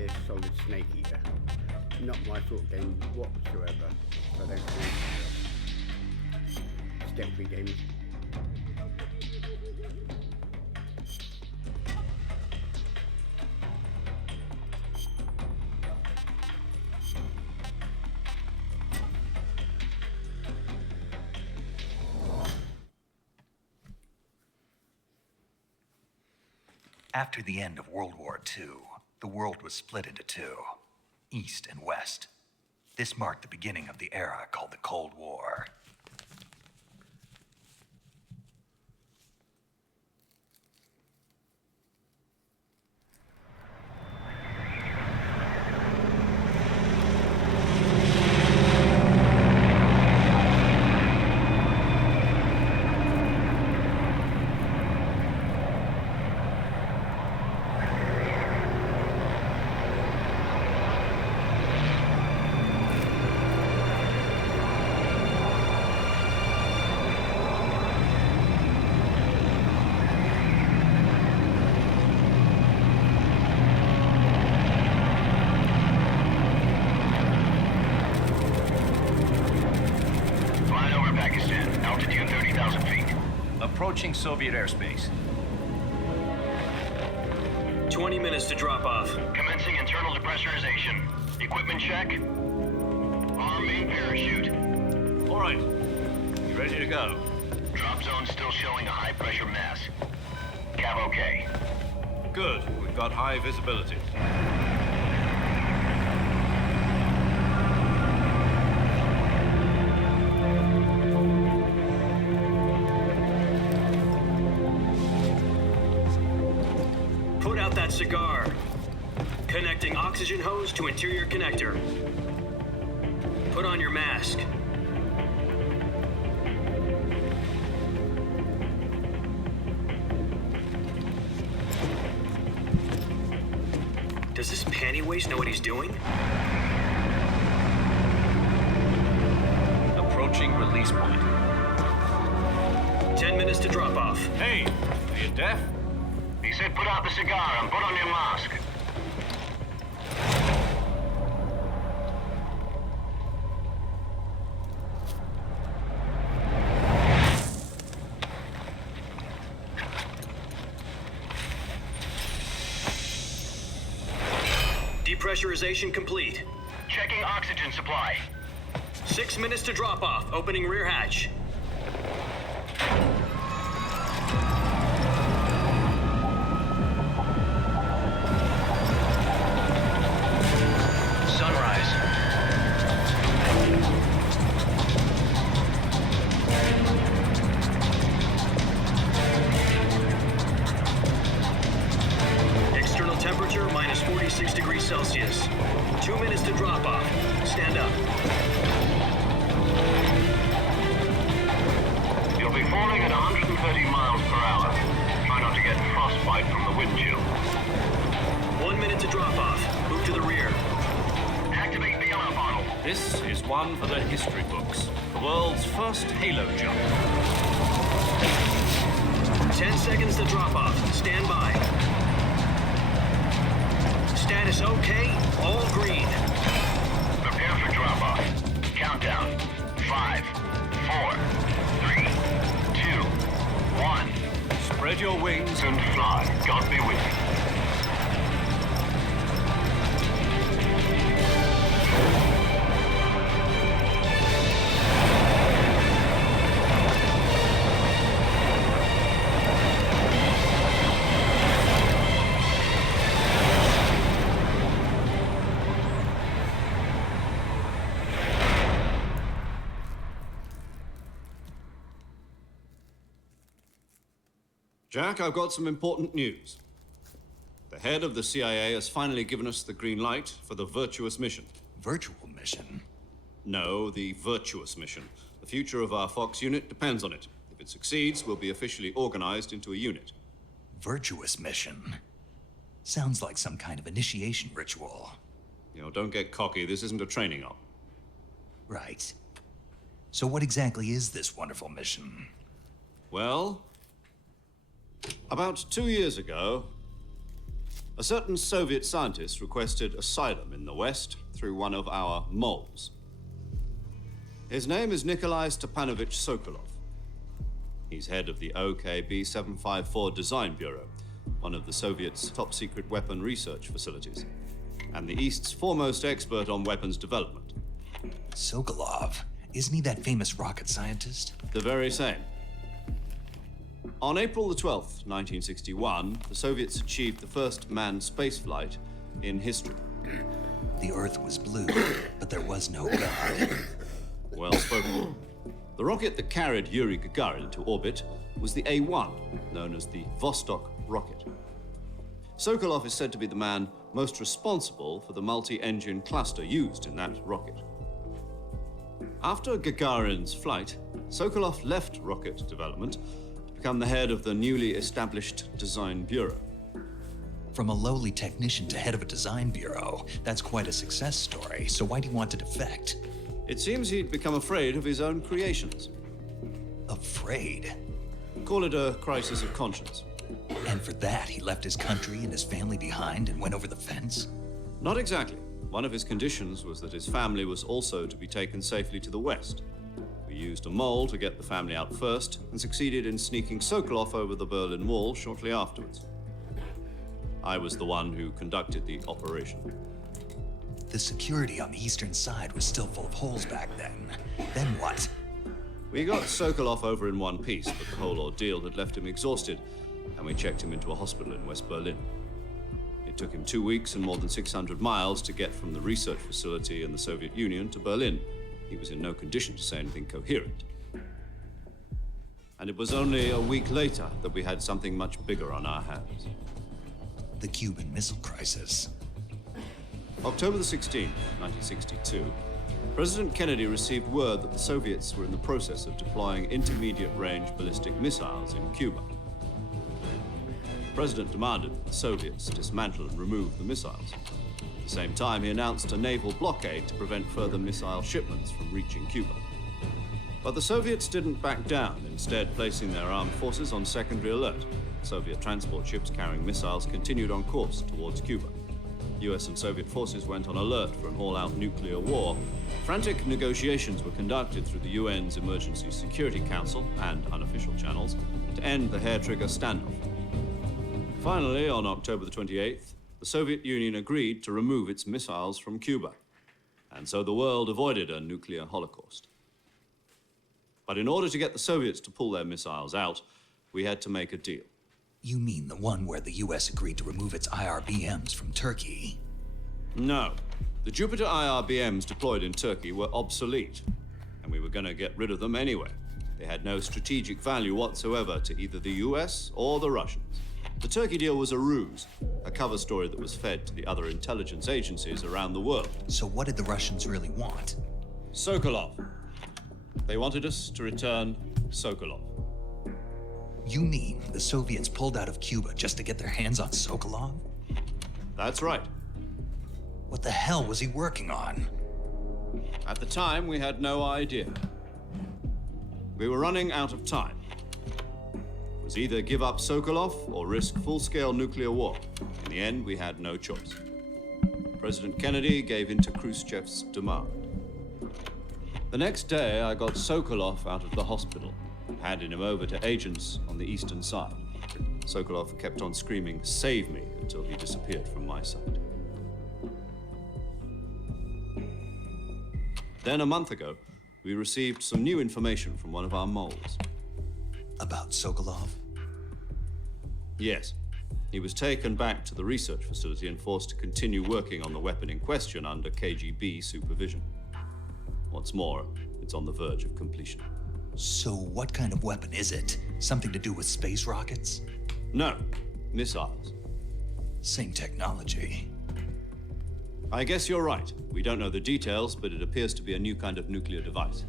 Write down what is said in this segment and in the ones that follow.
be a solid snake eater. Not my sort of game whatsoever. I don't think step-free games. After the end of World War II, the world was split into two, East and West. This marked the beginning of the era called the Cold War. Approaching Soviet airspace. 20 minutes to drop off. Commencing internal depressurization. Equipment check. Arm main parachute. All right. Ready to go. Drop zone still showing a high pressure mass. Cav okay. Good. We've got high visibility. Put out that cigar. Connecting oxygen hose to interior connector. Put on your mask. Does this panty waste know what he's doing? Approaching release point. 10 minutes to drop off. Hey, are you deaf? He said put out the cigar and put on your mask. Depressurization complete. Checking oxygen supply. 6 minutes to drop off. Opening rear hatch. Sunrise. External temperature minus 46 degrees Celsius. 2 minutes to drop off. Stand up. You'll be falling at 130 miles per hour. Try not to get frostbite from the wind chill. 1 minute to drop off. Move to the rear. Activate the alarm bottle. This is one for the history books. The world's first halo jump. 10 seconds to drop off. Stand by. Status okay. All green. Prepare for drop-off. Countdown. 5, 4, 3, 2, 1. Spread your wings And fly. God be with you. Jack, I've got some important news. The head of the CIA has finally given us the green light for the virtuous mission. Virtual mission? No, the virtuous mission. The future of our Fox unit depends on it. If it succeeds, we'll be officially organized into a unit. Virtuous mission? Sounds like some kind of initiation ritual. You know, don't get cocky. This isn't a training op. Right. So what exactly is this wonderful mission? Well, about 2 years ago, A certain Soviet scientist requested asylum in the West through one of our moles. His name is Nikolai Stepanovich Sokolov. He's head of the OKB 754 Design Bureau, one of the Soviets' top-secret weapon research facilities, and the East's foremost expert on weapons development. Sokolov, isn't he that famous rocket scientist? The very same. On April the 12th, 1961, the Soviets achieved the first manned spaceflight in history. The Earth was blue, but there was no God. Well spoken. The rocket that carried Yuri Gagarin to orbit was the A-1, known as the Vostok rocket. Sokolov is said to be the man most responsible for the multi-engine cluster used in that rocket. After Gagarin's flight, Sokolov left rocket development to become the head of the newly established Design Bureau. From a lowly technician to head of a design bureau, that's quite a success story, so why do you want to defect? It seems he'd become afraid of his own creations. Afraid? Call it a crisis of conscience. And for that, he left his country and his family behind and went over the fence? Not exactly. One of his conditions was that his family was also to be taken safely to the West. We used a mole to get the family out first and succeeded in sneaking Sokolov over the Berlin Wall shortly afterwards. I was the one who conducted the operation. The security on the eastern side was still full of holes back then. Then what? We got Sokolov over in one piece, but the whole ordeal had left him exhausted, and we checked him into a hospital in West Berlin. It took him 2 weeks and more than 600 miles to get from the research facility in the Soviet Union to Berlin. He was in no condition to say anything coherent. And it was only a week later that we had something much bigger on our hands. The Cuban Missile Crisis. October the 16th, 1962, President Kennedy received word that the Soviets were in the process of deploying intermediate-range ballistic missiles in Cuba. The President demanded that the Soviets dismantle and remove the missiles. At the same time, he announced a naval blockade to prevent further missile shipments from reaching Cuba. But the Soviets didn't back down, instead placing their armed forces on secondary alert. Soviet transport ships carrying missiles continued on course towards Cuba. US and Soviet forces went on alert for an all-out nuclear war. Frantic negotiations were conducted through the UN's Emergency Security Council and unofficial channels to end the hair-trigger standoff. Finally, on October the 28th, the Soviet Union agreed to remove its missiles from Cuba, and so the world avoided a nuclear holocaust. But in order to get the Soviets to pull their missiles out, we had to make a deal. You mean the one where the US agreed to remove its IRBMs from Turkey? No. The Jupiter IRBMs deployed in Turkey were obsolete, and we were going to get rid of them anyway. They had no strategic value whatsoever to either the US or the Russians. The Turkey deal was a ruse, a cover story that was fed to the other intelligence agencies around the world. So what did the Russians really want? Sokolov. They wanted us to return Sokolov. You mean the Soviets pulled out of Cuba just to get their hands on Sokolov? That's right. What the hell was he working on? At the time, we had no idea. We were running out of time. It was either give up Sokolov or risk full-scale nuclear war. In the end, we had no choice. President Kennedy gave in to Khrushchev's demand. The next day, I got Sokolov out of the hospital and handed him over to agents on the eastern side. Sokolov kept on screaming, "Save me," until he disappeared from my sight. Then a month ago, we received some new information from one of our moles. About Sokolov? Yes. He was taken back to the research facility and forced to continue working on the weapon in question under KGB supervision. What's more, it's on the verge of completion. So what kind of weapon is it? Something to do with space rockets? No, missiles. Same technology. I guess you're right. We don't know the details, but it appears to be a new kind of nuclear device.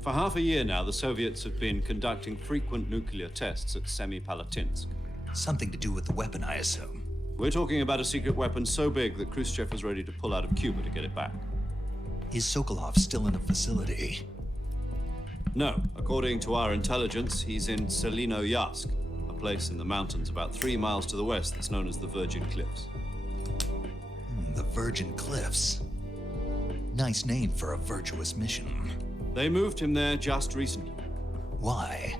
For half a year now, the Soviets have been conducting frequent nuclear tests at Semipalatinsk. Something to do with the weapon, I assume. We're talking about a secret weapon so big that Khrushchev was ready to pull out of Cuba to get it back. Is Sokolov still in the facility? No, according to our intelligence, he's in Selinoyarsk, a place in the mountains about 3 miles to the west that's known as the Virgin Cliffs. The Virgin Cliffs. Nice name for a virtuous mission. They moved him there just recently. Why?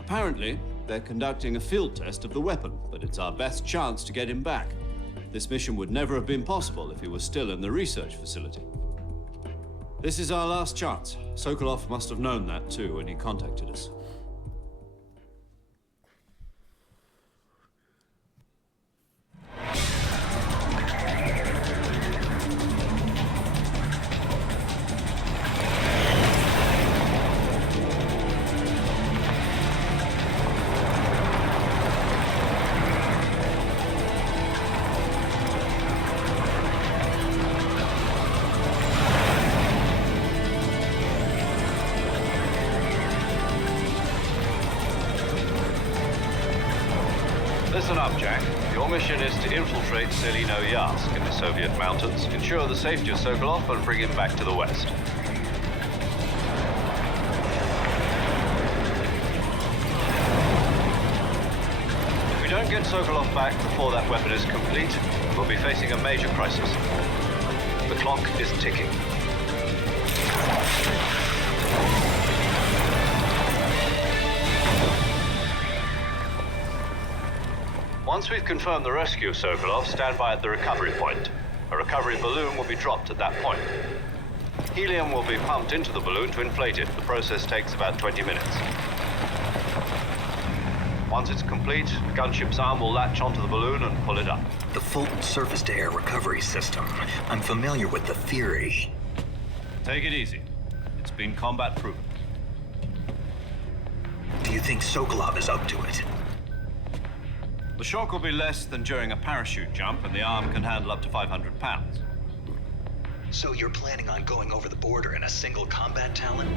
Apparently, they're conducting a field test of the weapon, but it's our best chance to get him back. This mission would never have been possible if he was still in the research facility. This is our last chance. Sokolov must have known that too when he contacted us. Listen up, Jack. Your mission is to infiltrate Selino-Yarsk in the Soviet mountains, ensure the safety of Sokolov, and bring him back to the west. If we don't get Sokolov back before that weapon is complete, we'll be facing a major crisis. The clock is ticking. Once we've confirmed the rescue of Sokolov, stand by at the recovery point. A recovery balloon will be dropped at that point. Helium will be pumped into the balloon to inflate it. The process takes about 20 minutes. Once it's complete, the gunship's arm will latch onto the balloon and pull it up. The Fulton surface-to-air recovery system. I'm familiar with the theory. Take it easy. It's been combat proven. Do you think Sokolov is up to it? The shock will be less than during a parachute jump, and the arm can handle up to 500 pounds. So you're planning on going over the border in a single combat Talon?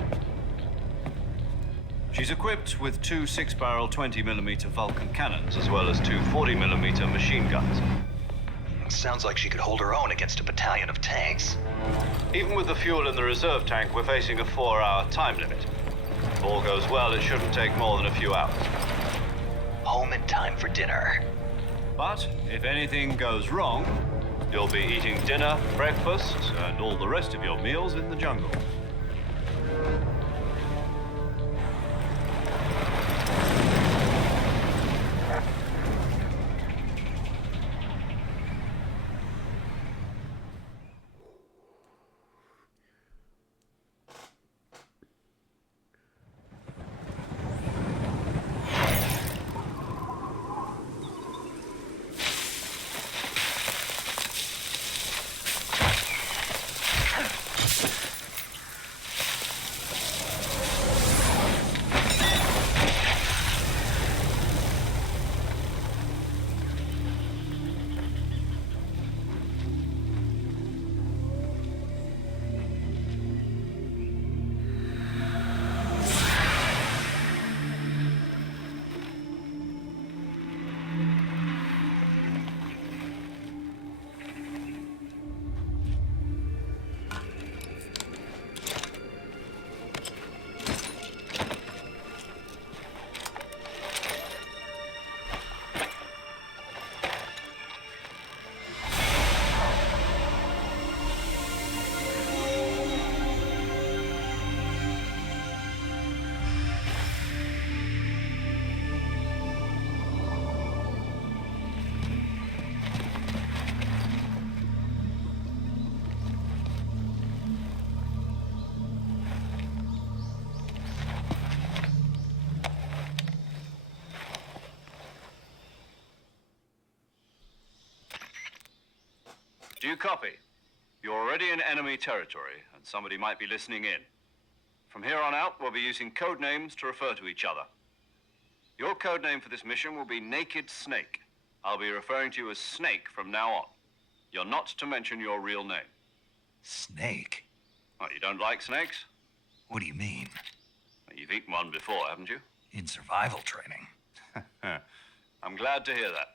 She's equipped with 2 6-barrel 20mm Vulcan cannons, as well as 2 40mm machine guns. Sounds like she could hold her own against a battalion of tanks. Even with the fuel in the reserve tank, we're facing a 4-hour time limit. If all goes well, it shouldn't take more than a few hours. Home in time for dinner. But if anything goes wrong, you'll be eating dinner, breakfast, and all the rest of your meals in the jungle. Do you copy? You're already in enemy territory, and somebody might be listening in. From here on out, we'll be using code names to refer to each other. Your code name for this mission will be Naked Snake. I'll be referring to you as Snake from now on. You're not to mention your real name. Snake? What, you don't like snakes? What do you mean? Well, you've eaten one before, haven't you? In survival training. I'm glad to hear that.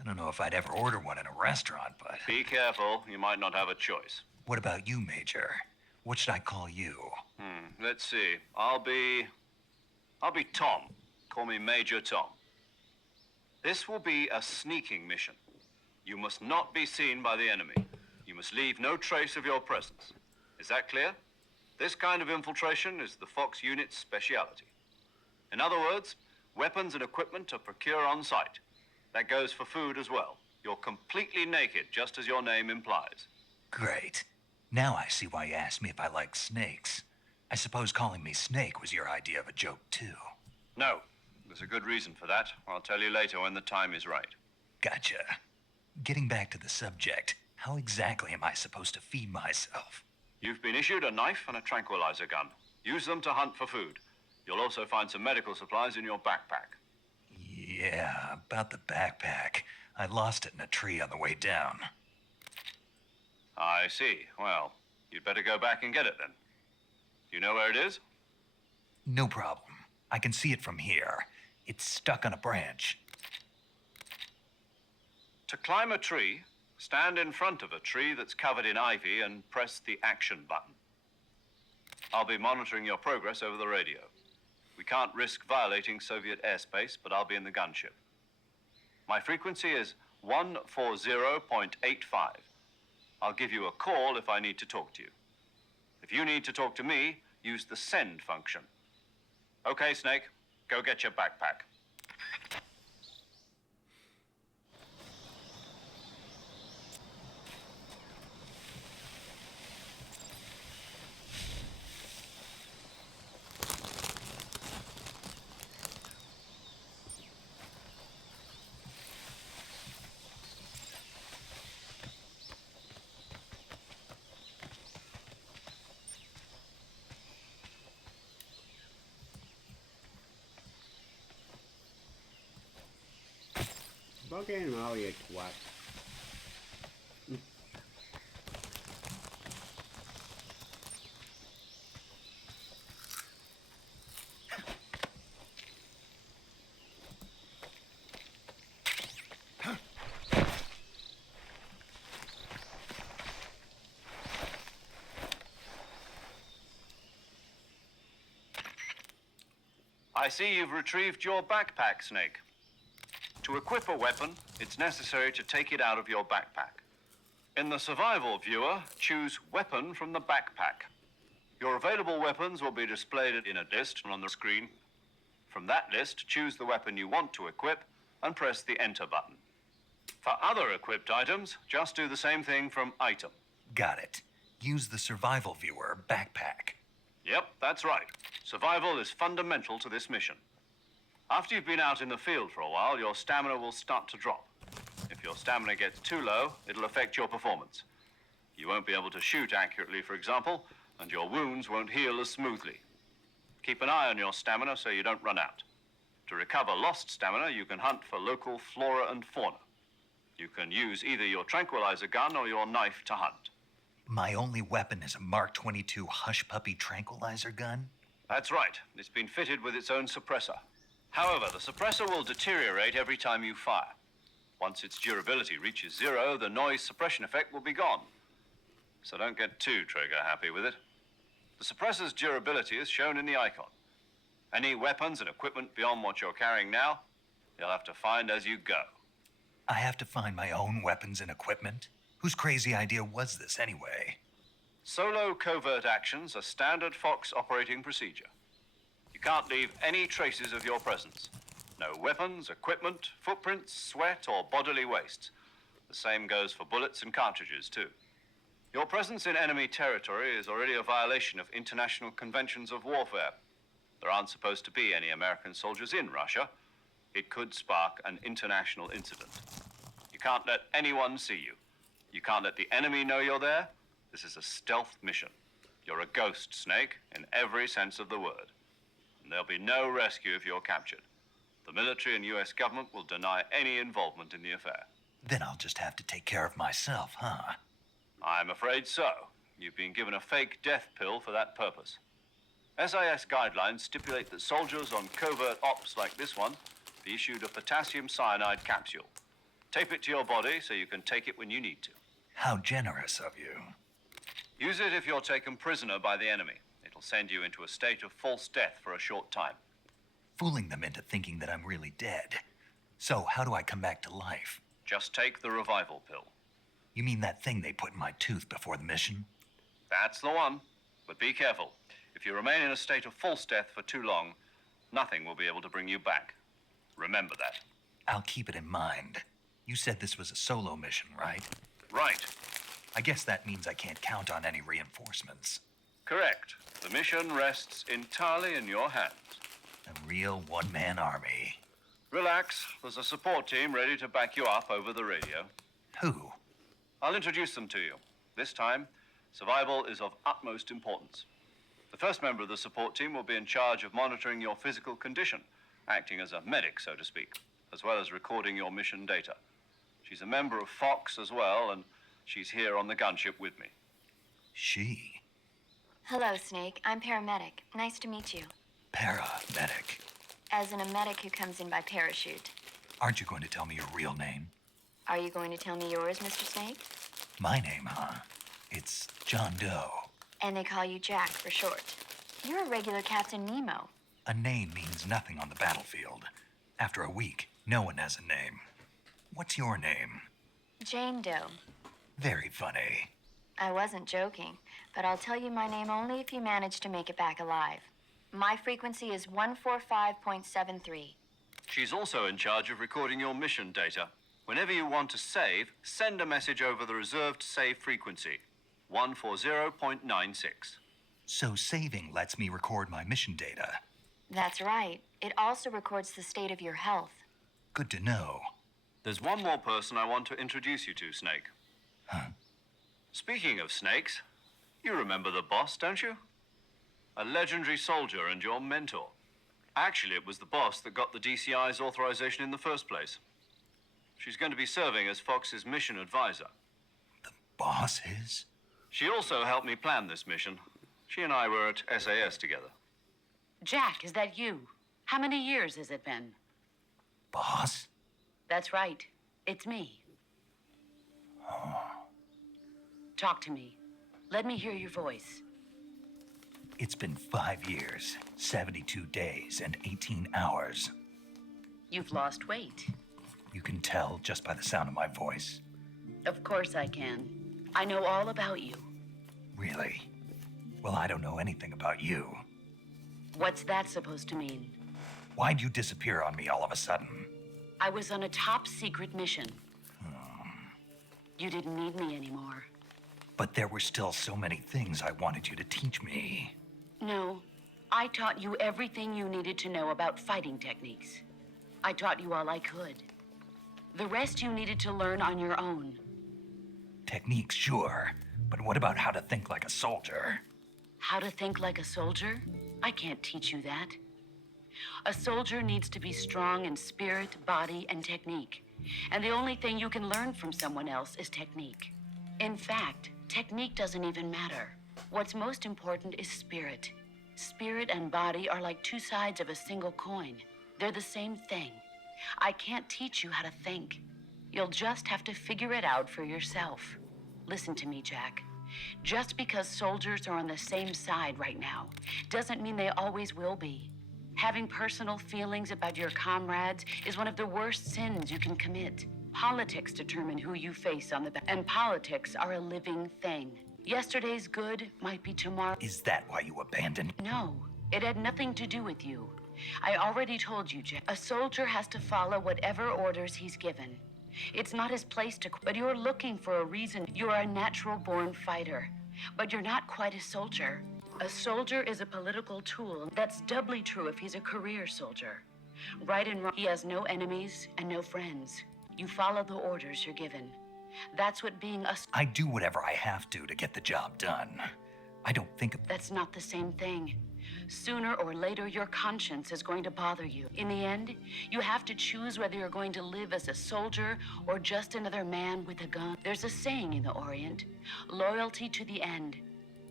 I don't know if I'd ever order one in a restaurant, but... Be careful, you might not have a choice. What about you, Major? What should I call you? Let's see. I'll be Tom. Call me Major Tom. This will be a sneaking mission. You must not be seen by the enemy. You must leave no trace of your presence. Is that clear? This kind of infiltration is the Fox unit's speciality. In other words, weapons and equipment are procure on site. That goes for food as well. You're completely naked, just as your name implies. Great. Now I see why you asked me if I like snakes. I suppose calling me Snake was your idea of a joke, too. No, there's a good reason for that. I'll tell you later when the time is right. Gotcha. Getting back to the subject, how exactly am I supposed to feed myself? You've been issued a knife and a tranquilizer gun. Use them to hunt for food. You'll also find some medical supplies in your backpack. Yeah, about the backpack. I lost it in a tree on the way down. I see. Well, you'd better go back and get it then. You know where it is? No problem. I can see it from here. It's stuck on a branch. To climb a tree, stand in front of a tree that's covered in ivy and press the action button. I'll be monitoring your progress over the radio. We can't risk violating Soviet airspace, but I'll be in the gunship. My frequency is 140.85. I'll give you a call if I need to talk to you. If you need to talk to me, use the send function. Okay, Snake, go get your backpack. Fucking hell, you twat. I see you've retrieved your backpack, Snake. To equip a weapon, it's necessary to take it out of your backpack. In the survival viewer, choose Weapon from the backpack. Your available weapons will be displayed in a list on the screen. From that list, choose the weapon you want to equip and press the Enter button. For other equipped items, just do the same thing from Item. Got it. Use the survival viewer backpack. Yep, that's right. Survival is fundamental to this mission. After you've been out in the field for a while, your stamina will start to drop. If your stamina gets too low, it'll affect your performance. You won't be able to shoot accurately, for example, and your wounds won't heal as smoothly. Keep an eye on your stamina so you don't run out. To recover lost stamina, you can hunt for local flora and fauna. You can use either your tranquilizer gun or your knife to hunt. My only weapon is a Mark 22 Hush Puppy tranquilizer gun? That's right. It's been fitted with its own suppressor. However, the suppressor will deteriorate every time you fire. Once its durability reaches 0, the noise suppression effect will be gone. So don't get too trigger happy with it. The suppressor's durability is shown in the icon. Any weapons and equipment beyond what you're carrying now, you'll have to find as you go. I have to find my own weapons and equipment? Whose crazy idea was this anyway? Solo covert actions are standard Fox operating procedure. You can't leave any traces of your presence. No weapons, equipment, footprints, sweat, or bodily waste. The same goes for bullets and cartridges, too. Your presence in enemy territory is already a violation of international conventions of warfare. There aren't supposed to be any American soldiers in Russia. It could spark an international incident. You can't let anyone see you. You can't let the enemy know you're there. This is a stealth mission. You're a ghost, Snake, in every sense of the word. And there'll be no rescue if you're captured. The military and US government will deny any involvement in the affair. Then I'll just have to take care of myself, huh? I'm afraid so. You've been given a fake death pill for that purpose. SIS guidelines stipulate that soldiers on covert ops like this one be issued a potassium cyanide capsule. Tape it to your body so you can take it when you need to. How generous of you. Use it if you're taken prisoner by the enemy. It'll send you into a state of false death for a short time. Fooling them into thinking that I'm really dead. So, how do I come back to life? Just take the revival pill. You mean that thing they put in my tooth before the mission? That's the one. But be careful. If you remain in a state of false death for too long, nothing will be able to bring you back. Remember that. I'll keep it in mind. You said this was a solo mission, right? Right. I guess that means I can't count on any reinforcements. Correct. The mission rests entirely in your hands. A real one-man army. Relax. There's a support team ready to back you up over the radio. Who? I'll introduce them to you. This time, survival is of utmost importance. The first member of the support team will be in charge of monitoring your physical condition, acting as a medic, so to speak, as well as recording your mission data. She's a member of Fox as well, and she's here on the gunship with me. She? Hello, Snake. I'm paramedic. Nice to meet you. Paramedic. As in a medic who comes in by parachute. Aren't you going to tell me your real name? Are you going to tell me yours, Mr. Snake? My name, huh? It's John Doe. And they call you Jack for short. You're a regular Captain Nemo. A name means nothing on the battlefield. After a week, no one has a name. What's your name? Jane Doe. Very funny. I wasn't joking, but I'll tell you my name only if you manage to make it back alive. My frequency is 145.73. She's also in charge of recording your mission data. Whenever you want to save, send a message over the reserved save frequency, 140.96. So saving lets me record my mission data. That's right. It also records the state of your health. Good to know. There's one more person I want to introduce you to, Snake. Huh? Speaking of snakes, you remember the boss, don't you? A legendary soldier and your mentor. Actually, it was the boss that got the DCI's authorization in the first place. She's going to be serving as Fox's mission advisor. The boss is? She also helped me plan this mission. She and I were at SAS together. Jack, is that you? How many years has it been? Boss? That's right. It's me. Talk to me. Let me hear your voice. It's been 5 years, 72 days, and 18 hours. You've lost weight. You can tell just by the sound of my voice. Of course I can. I know all about you. Really? Well, I don't know anything about you. What's that supposed to mean? Why'd you disappear on me all of a sudden? I was on a top secret mission. You didn't need me anymore. But there were still so many things I wanted you to teach me. No, I taught you everything you needed to know about fighting techniques. I taught you all I could. The rest you needed to learn on your own. Techniques, sure. But what about how to think like a soldier? How to think like a soldier? I can't teach you that. A soldier needs to be strong in spirit, body, and technique. And the only thing you can learn from someone else is technique. In fact, technique doesn't even matter. What's most important is spirit. Spirit and body are like two sides of a single coin. They're the same thing. I can't teach you how to think. You'll just have to figure it out for yourself. Listen to me, Jack. Just because soldiers are on the same side right now doesn't mean they always will be. Having personal feelings about your comrades is one of the worst sins you can commit. Politics determine who you face on the and politics are a living thing. Yesterday's good might be tomorrow. Is that why you abandoned? No, it had nothing to do with you. I already told you, Jack. A soldier has to follow whatever orders he's given. It's not his place to quit, but you're looking for a reason. You're a natural-born fighter, but you're not quite a soldier. A soldier is a political tool. That's doubly true if he's a career soldier. Right and wrong, he has no enemies and no friends. You follow the orders you're given. That's what being a... I do whatever I have to get the job done. I don't think of... That's not the same thing. Sooner or later, your conscience is going to bother you. In the end, you have to choose whether you're going to live as a soldier or just another man with a gun. There's a saying in the Orient, loyalty to the end.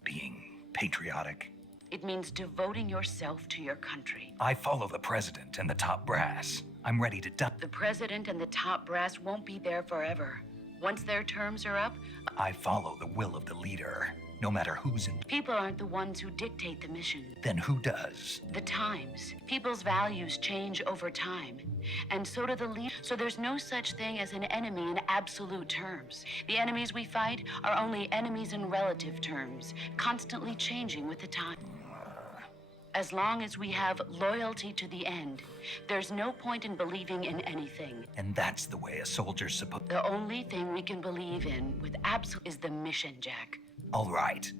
Being patriotic. It means devoting yourself to your country. I follow the president and the top brass. I'm ready to die. The president and the top brass won't be there forever. Once their terms are up, I follow the will of the leader, no matter who's in. People aren't the ones who dictate the mission. Then who does? The times. People's values change over time. And so do the leaders. So there's no such thing as an enemy in absolute terms. The enemies we fight are only enemies in relative terms, constantly changing with the time. As long as we have loyalty to the end, there's no point in believing in anything. And that's the way a soldier's supposed. The only thing we can believe in with absolute is the mission, Jack. All right,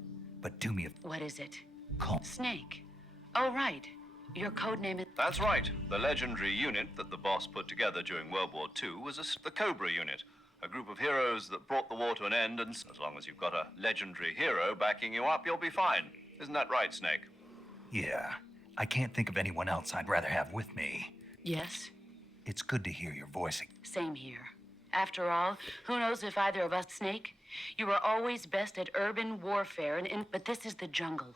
but do me a. What is it? Call. Snake. Oh, right. Your code name is... That's right. The legendary unit that the boss put together during World War II was the Cobra unit, a group of heroes that brought the war to an end, and as long as you've got a legendary hero backing you up, you'll be fine. Isn't that right, Snake? Yeah, I can't think of anyone else I'd rather have with me. Yes? It's good to hear your voice. Same here. After all, who knows if either of us... Snake, you were always best at urban warfare, but this is the jungle.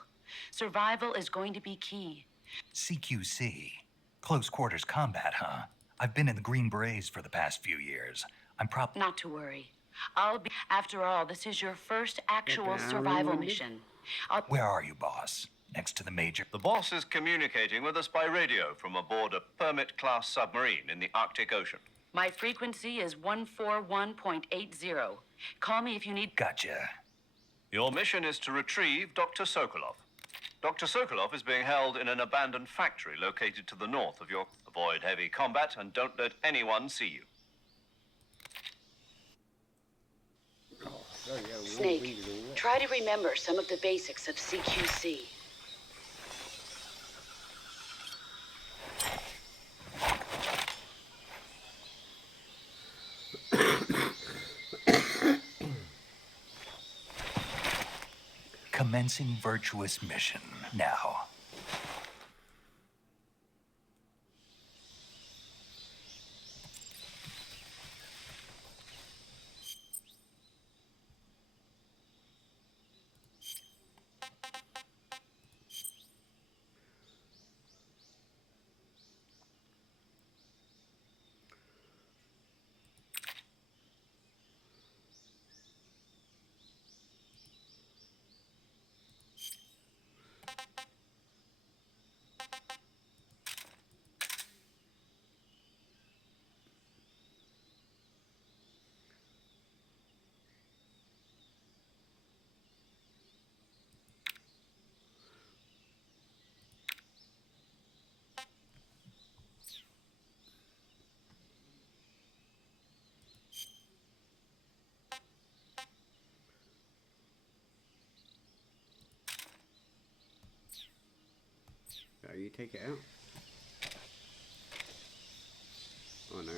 Survival is going to be key. CQC. Close quarters combat, huh? I've been in the Green Berets for the past few years. I'm Not to worry. I'll be... After all, this is your first actual survival mission. Where are you, boss? Next to the major. The boss is communicating with us by radio from aboard a Permit-class submarine in the Arctic Ocean. My frequency is 141.80. Call me if you need... Gotcha. Your mission is to retrieve Dr. Sokolov. Dr. Sokolov is being held in an abandoned factory located to the north of your... Avoid heavy combat and don't let anyone see you. Snake, try to remember some of the basics of CQC. Commencing virtuous mission now. Oh, you take it out? Oh no.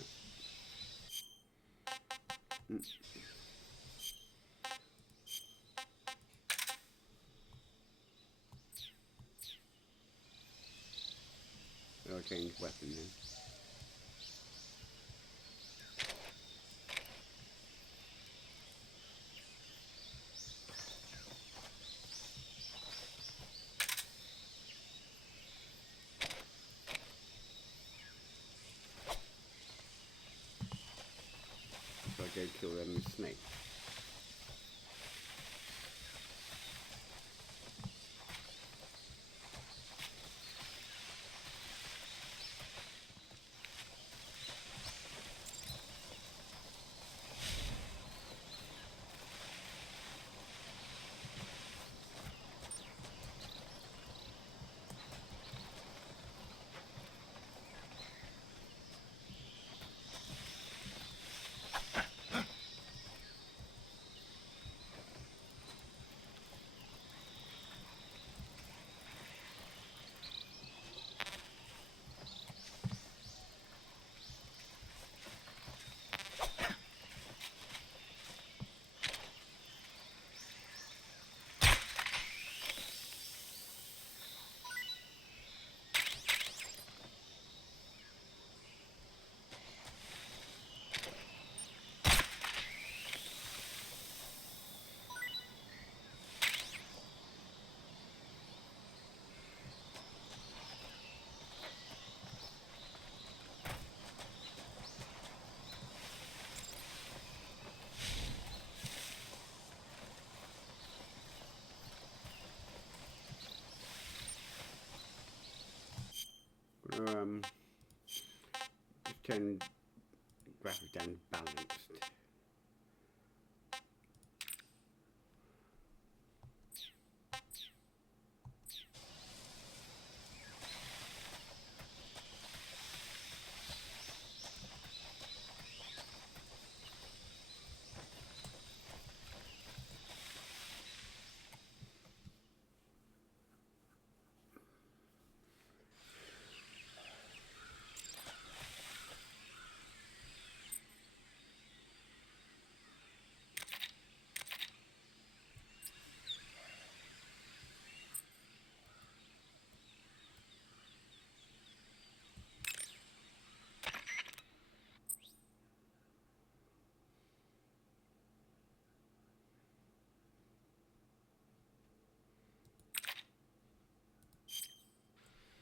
I'll change weapon then. So I go kill them with snake. turn graphics down balanced.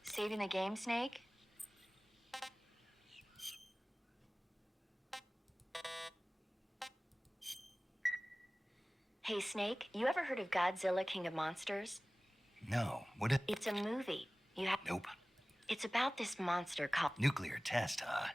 Saving the game, Snake? Hey, Snake, you ever heard of Godzilla, King of Monsters? No, what it? It's a movie. You have. Nope. It's about this monster called. Nuclear test, huh?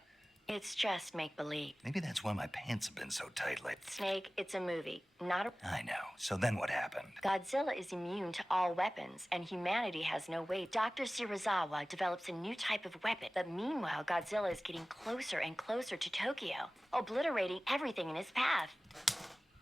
It's just make-believe. Maybe that's why my pants have been so tight lately. Snake, it's a movie, not a. I know. So then what happened? Godzilla is immune to all weapons, and humanity has no way. Dr. Shirazawa develops a new type of weapon, but meanwhile, Godzilla is getting closer and closer to Tokyo, obliterating everything in his path.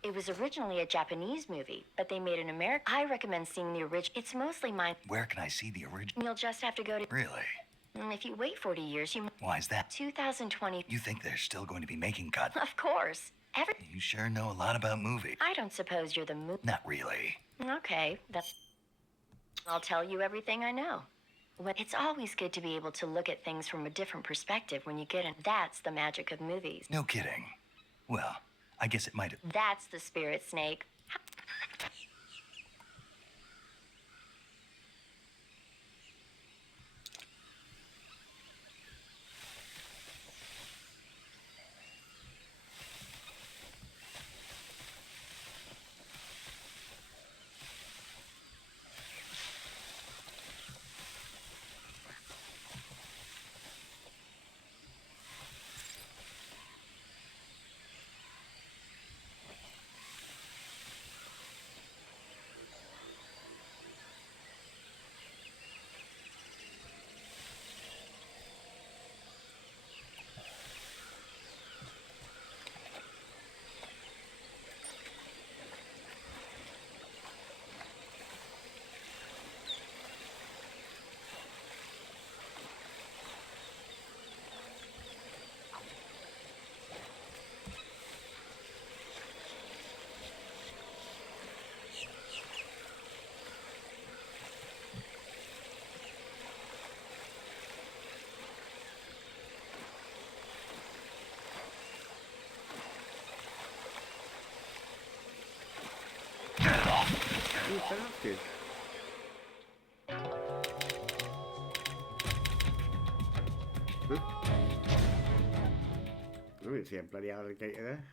It was originally a Japanese movie, but they made an American. I recommend seeing the original. It's mostly mine. Where can I see the original? You'll just have to go to. Really? If you wait 40 years, you. Why is that? 2020. You think they're still going to be making God? Of course. You sure know a lot about movies. I don't suppose you're the Not really. Okay, I'll tell you everything I know. It's always good to be able to look at things from a different perspective when you get in. That's the magic of movies. No kidding. Well, I guess it might have. That's the spirit, Snake. You bastard. Huh? I didn't see a bloody alligator there.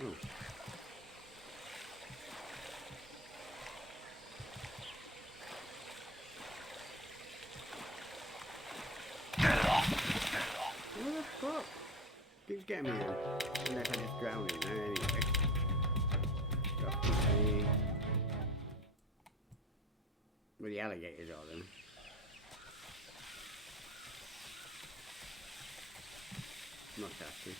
Ooh. What the fuck? Keeps getting me then. Unless I just drown in there anyway. Got me. Where the alligators are then. Not actually.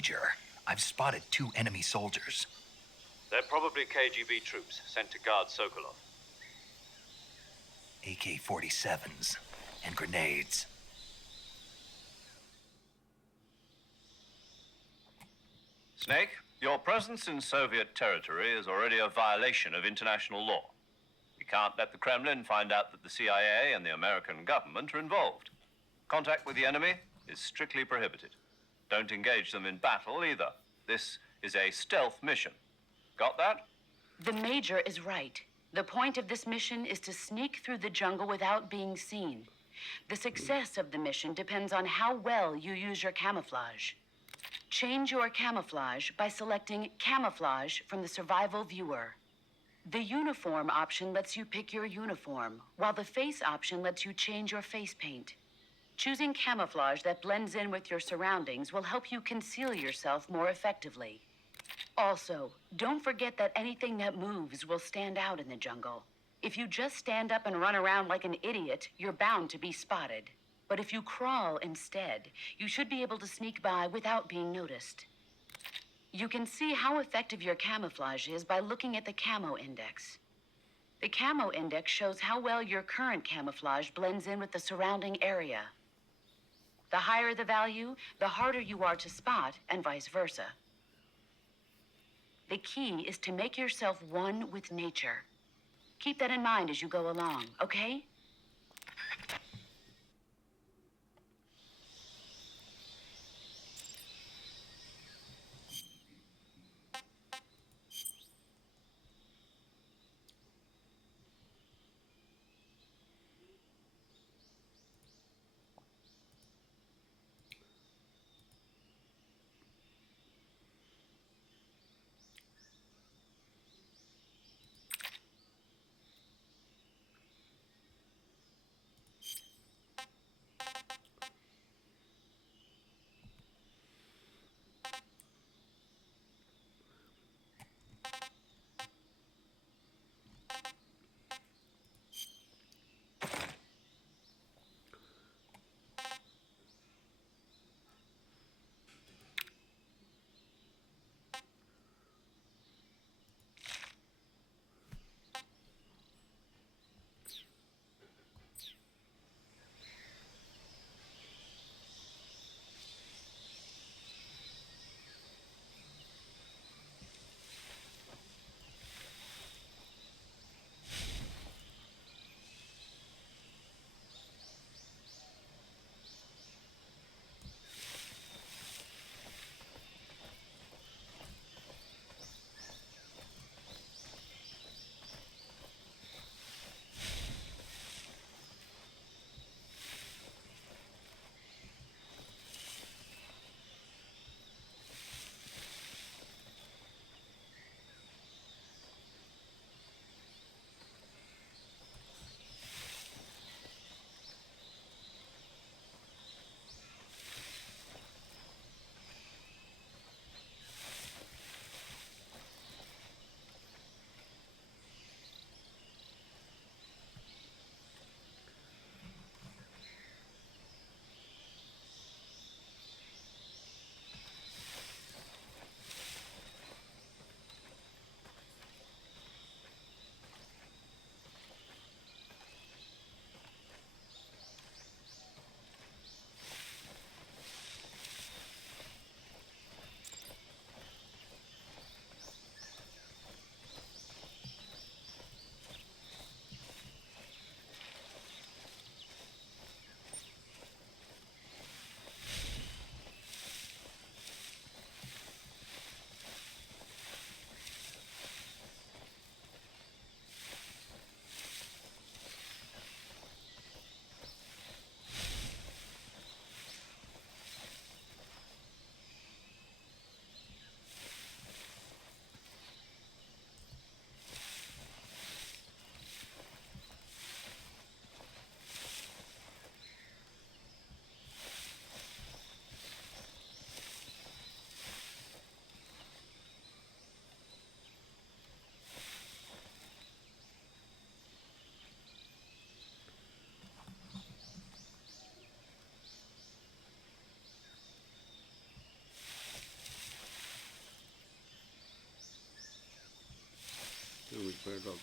Major. I've spotted 2 enemy soldiers. They're probably KGB troops sent to guard Sokolov. AK-47s and grenades. Snake, your presence in Soviet territory is already a violation of international law. We can't let the Kremlin find out that the CIA and the American government are involved. Contact with the enemy is strictly prohibited. Don't engage them in battle either. This is a stealth mission. Got that? The Major is right. The point of this mission is to sneak through the jungle without being seen. The success of the mission depends on how well you use your camouflage. Change your camouflage by selecting Camouflage from the Survival Viewer. The Uniform option lets you pick your uniform, while the Face option lets you change your face paint. Choosing camouflage that blends in with your surroundings will help you conceal yourself more effectively. Also, don't forget that anything that moves will stand out in the jungle. If you just stand up and run around like an idiot, you're bound to be spotted. But if you crawl instead, you should be able to sneak by without being noticed. You can see how effective your camouflage is by looking at the camo index. The camo index shows how well your current camouflage blends in with the surrounding area. The higher the value, the harder you are to spot, and vice versa. The key is to make yourself one with nature. Keep that in mind as you go along, okay?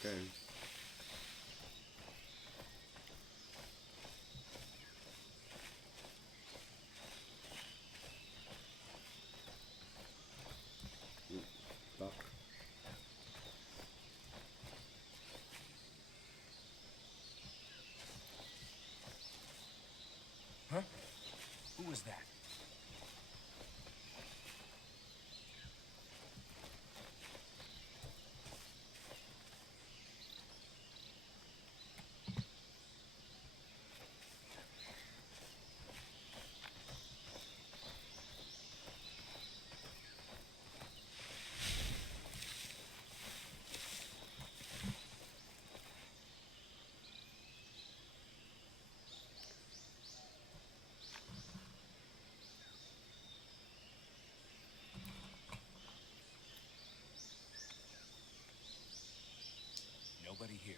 go. Fuck. Huh? Who was that? Nobody here.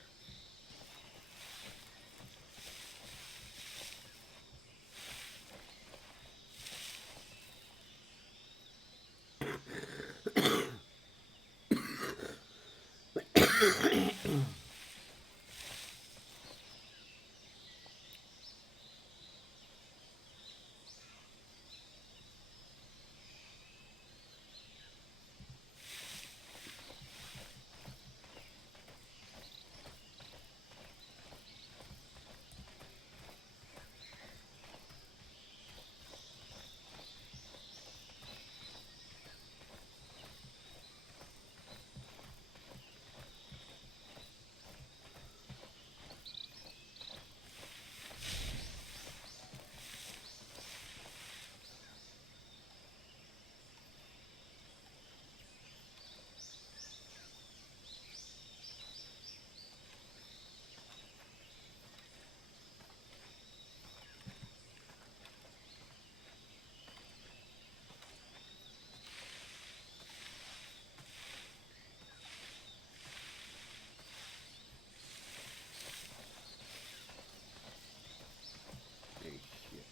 Hey, shit.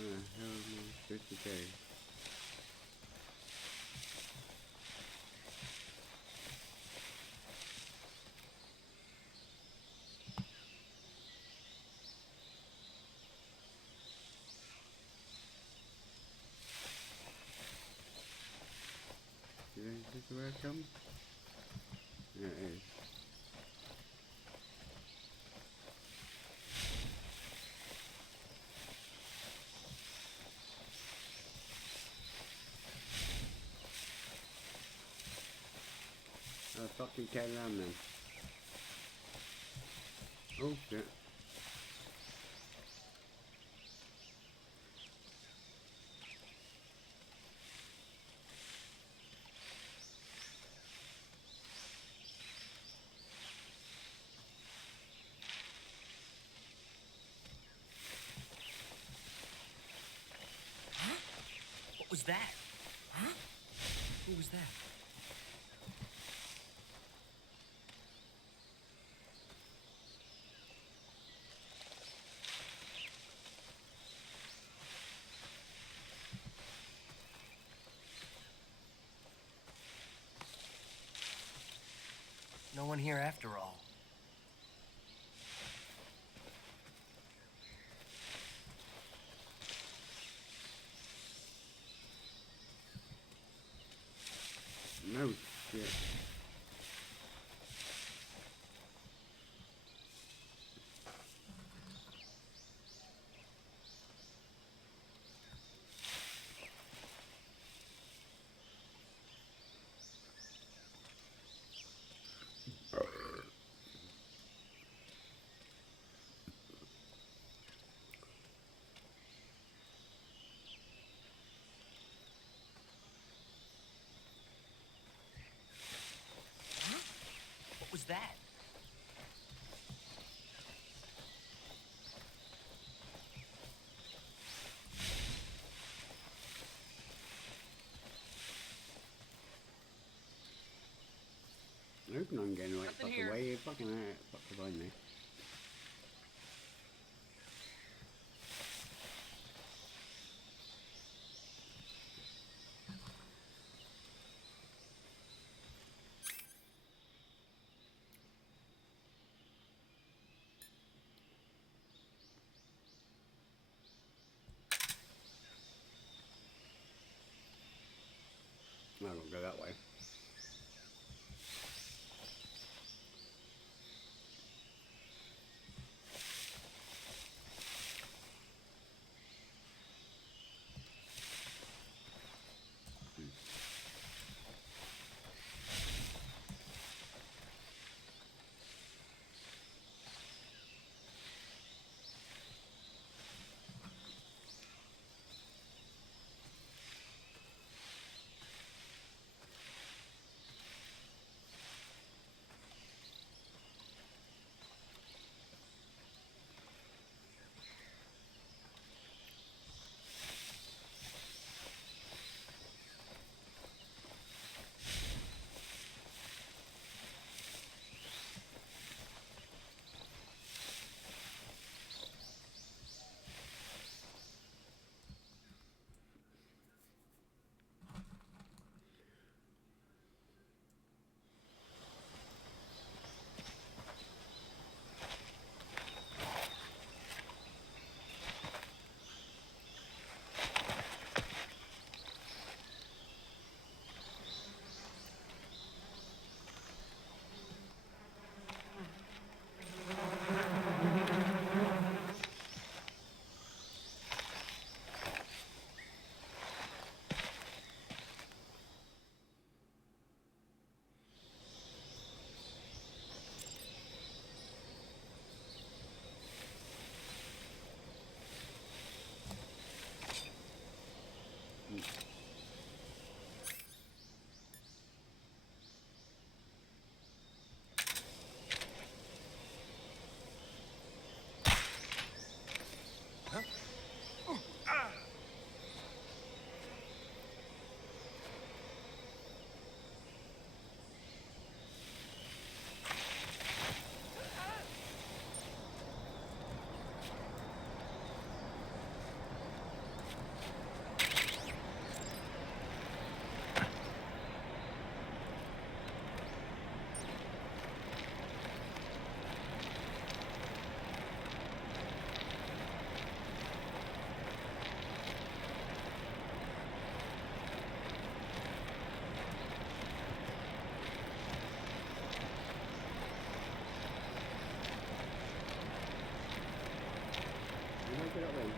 Where the hell am I supposed to go? Is this where I come? Yeah, it is. Fucking carry on then. Oh shit. What was that? Huh? Who was that? No one here after all. No shit. that? I hope I'm getting the right Nothing fucking here. way. Fucking fuck behind me. I don't go that way. Get up then.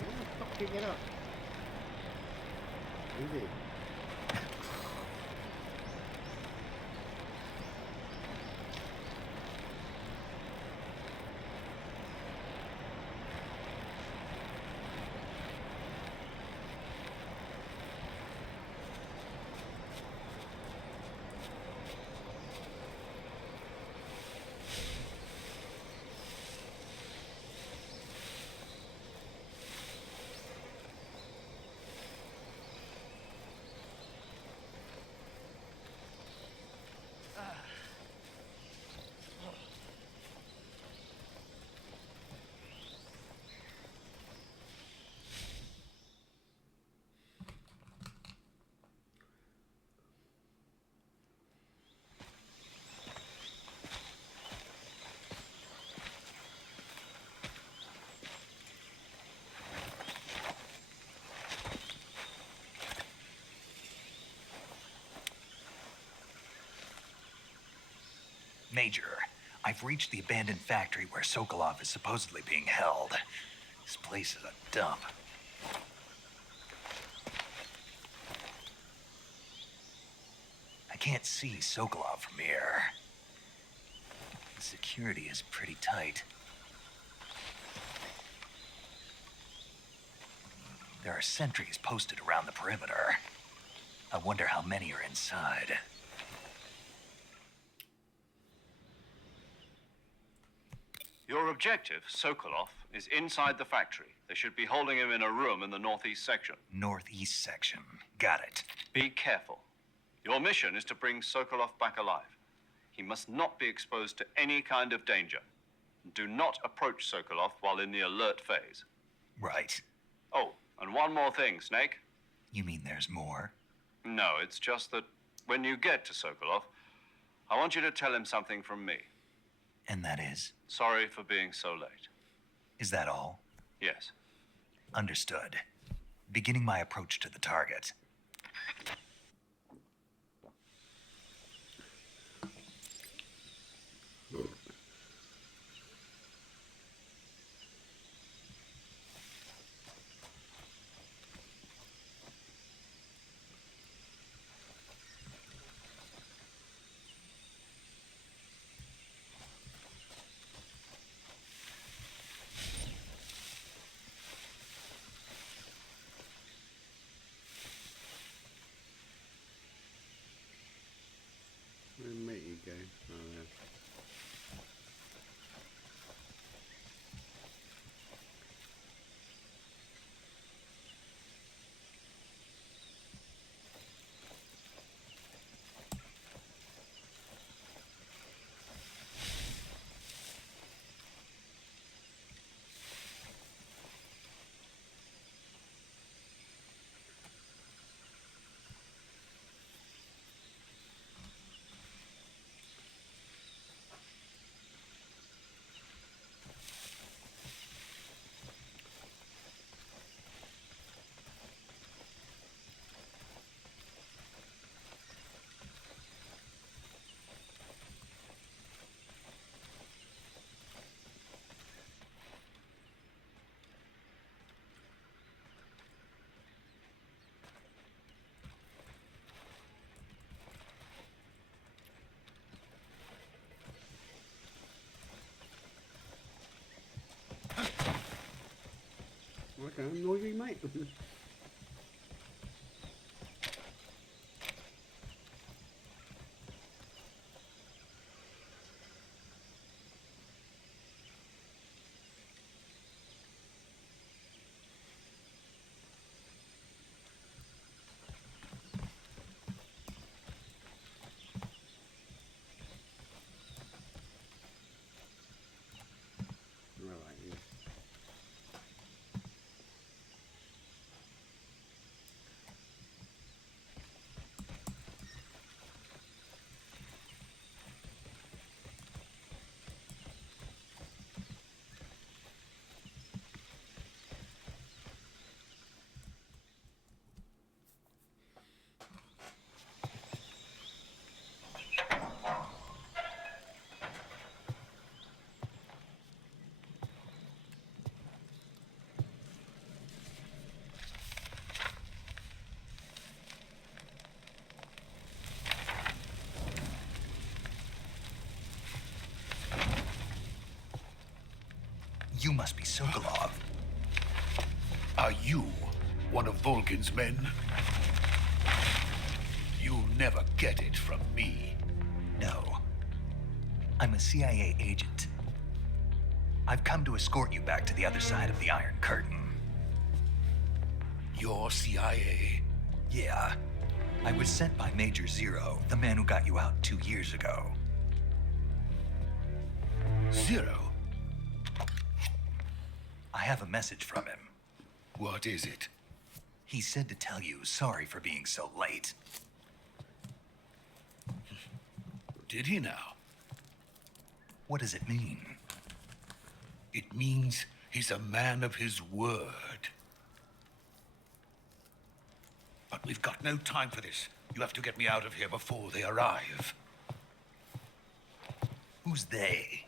How the fuck do you get up? Easy. Major, I've reached the abandoned factory where Sokolov is supposedly being held. This place is a dump. I can't see Sokolov from here. The security is pretty tight. There are sentries posted around the perimeter. I wonder how many are inside. Your objective, Sokolov, is inside the factory. They should be holding him in a room in the northeast section. Northeast section. Got it. Be careful. Your mission is to bring Sokolov back alive. He must not be exposed to any kind of danger. Do not approach Sokolov while in the alert phase. Right. Oh, and one more thing, Snake. You mean there's more? No, it's just that when you get to Sokolov, I want you to tell him something from me. And that is? Sorry for being so late. Is that all? Yes. Understood. Beginning my approach to the target. Where might you go? Oh, there. Okay, noisy mate. You must be Sokolov. Are you one of Volgin's men? You'll never get it from me. No. I'm a CIA agent. I've come to escort you back to the other side of the Iron Curtain. You're CIA? Yeah. I was sent by Major Zero, the man who got you out 2 years ago. Zero? I have a message from him. What is it? He said to tell you sorry for being so late. Did he now? What does it mean? It means he's a man of his word. But we've got no time for this. You have to get me out of here before they arrive. Who's they?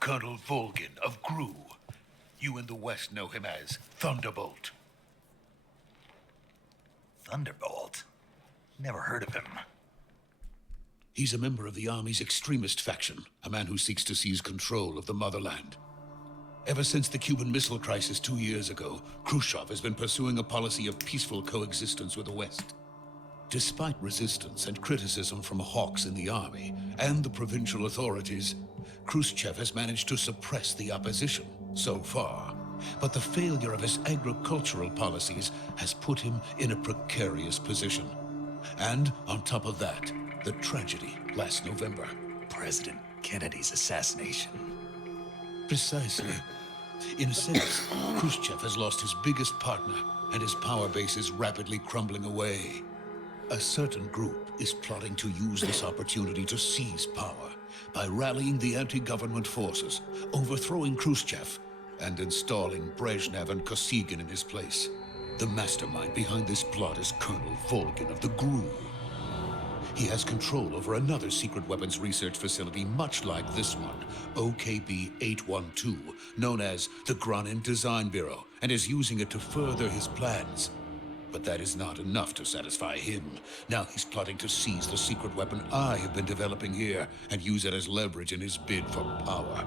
Colonel Volgin of Gru. You in the West know him as Thunderbolt. Thunderbolt? Never heard of him. He's a member of the Army's extremist faction, a man who seeks to seize control of the motherland. Ever since the Cuban Missile Crisis 2 years ago, Khrushchev has been pursuing a policy of peaceful coexistence with the West. Despite resistance and criticism from hawks in the army and the provincial authorities, Khrushchev has managed to suppress the opposition so far. But the failure of his agricultural policies has put him in a precarious position. And on top of that, the tragedy last November. President Kennedy's assassination. Precisely. In a sense, Khrushchev has lost his biggest partner, and his power base is rapidly crumbling away. A certain group is plotting to use this opportunity to seize power by rallying the anti-government forces, overthrowing Khrushchev, and installing Brezhnev and Kosygin in his place. The mastermind behind this plot is Colonel Volgin of the GRU. He has control over another secret weapons research facility much like this one, OKB-812, known as the Granin Design Bureau, and is using it to further his plans. But that is not enough to satisfy him. Now he's plotting to seize the secret weapon I have been developing here and use it as leverage in his bid for power.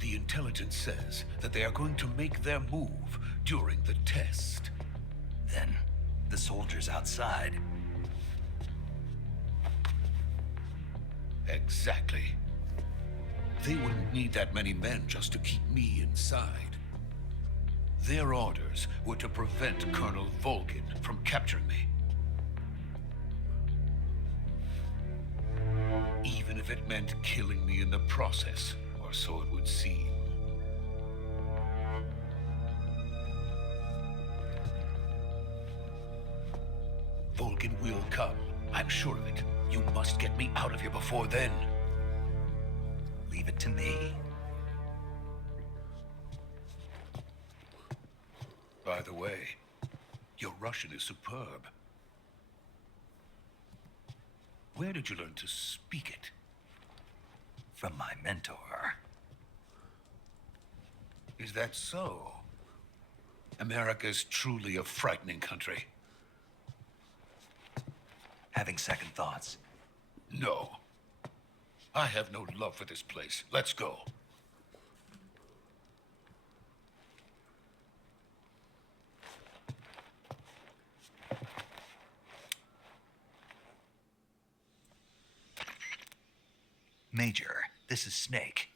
The intelligence says that they are going to make their move during the test. Then, the soldiers outside. Exactly. They wouldn't need that many men just to keep me inside. Their orders were to prevent Colonel Volgin from capturing me. Even if it meant killing me in the process, or so it would seem. Volgin will come. I'm sure of it. You must get me out of here before then. Leave it to me. By the way, your Russian is superb. Where did you learn to speak it? From my mentor. Is that so? America's truly a frightening country. Having second thoughts. No. I have no love for this place. Let's go. Major, this is Snake.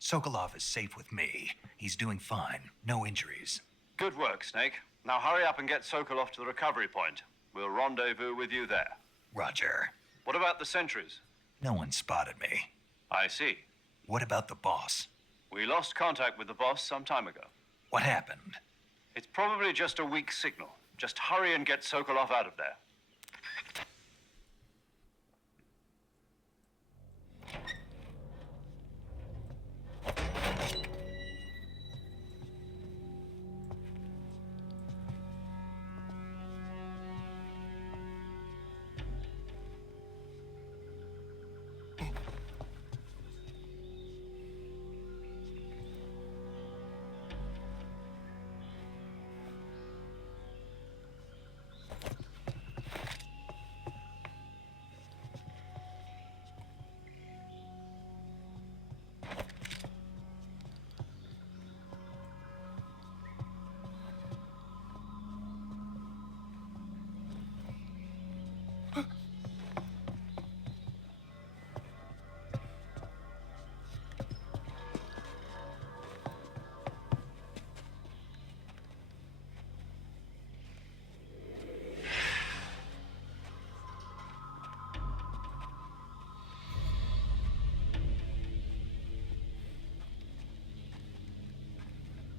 Sokolov is safe with me. He's doing fine. No injuries. Good work, Snake. Now hurry up and get Sokolov to the recovery point. We'll rendezvous with you there. Roger. What about the sentries? No one spotted me. I see. What about the boss? We lost contact with the boss some time ago. What happened? It's probably just a weak signal. Just hurry and get Sokolov out of there.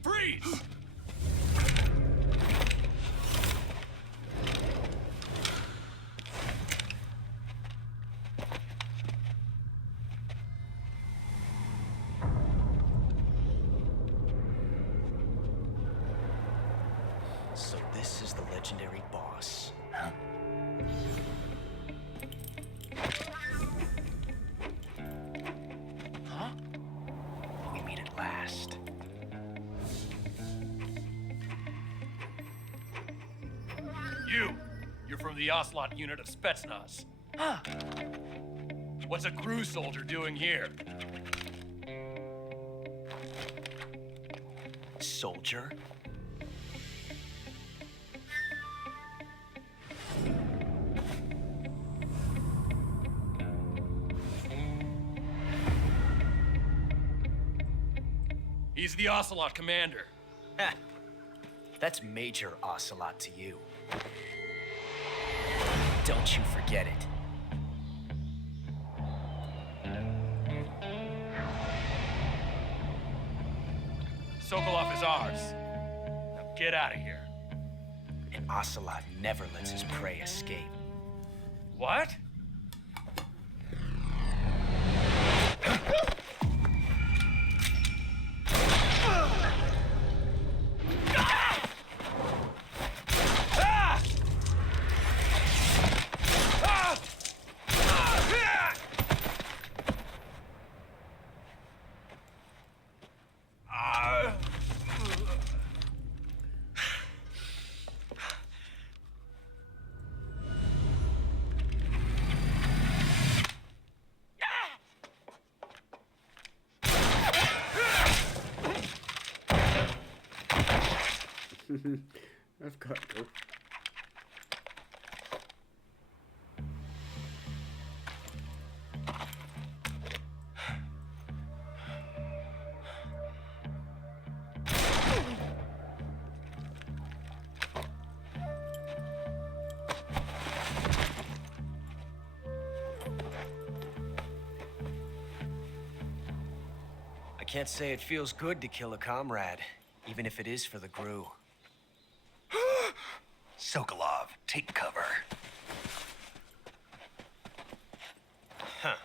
Freeze! So this is the legendary boss. Huh? Huh? We meet at last. You're from the Ocelot unit of Spetsnaz. Huh. What's a crew soldier doing here? Soldier? He's the Ocelot commander. Ha! That's Major Ocelot to you. Don't you forget it. Sokolov is ours. Now get out of here. An Ocelot never lets his prey escape. What? That's quite cool. I can't say it feels good to kill a comrade, even if it is for the GRU. Sokolov, take cover. Huh.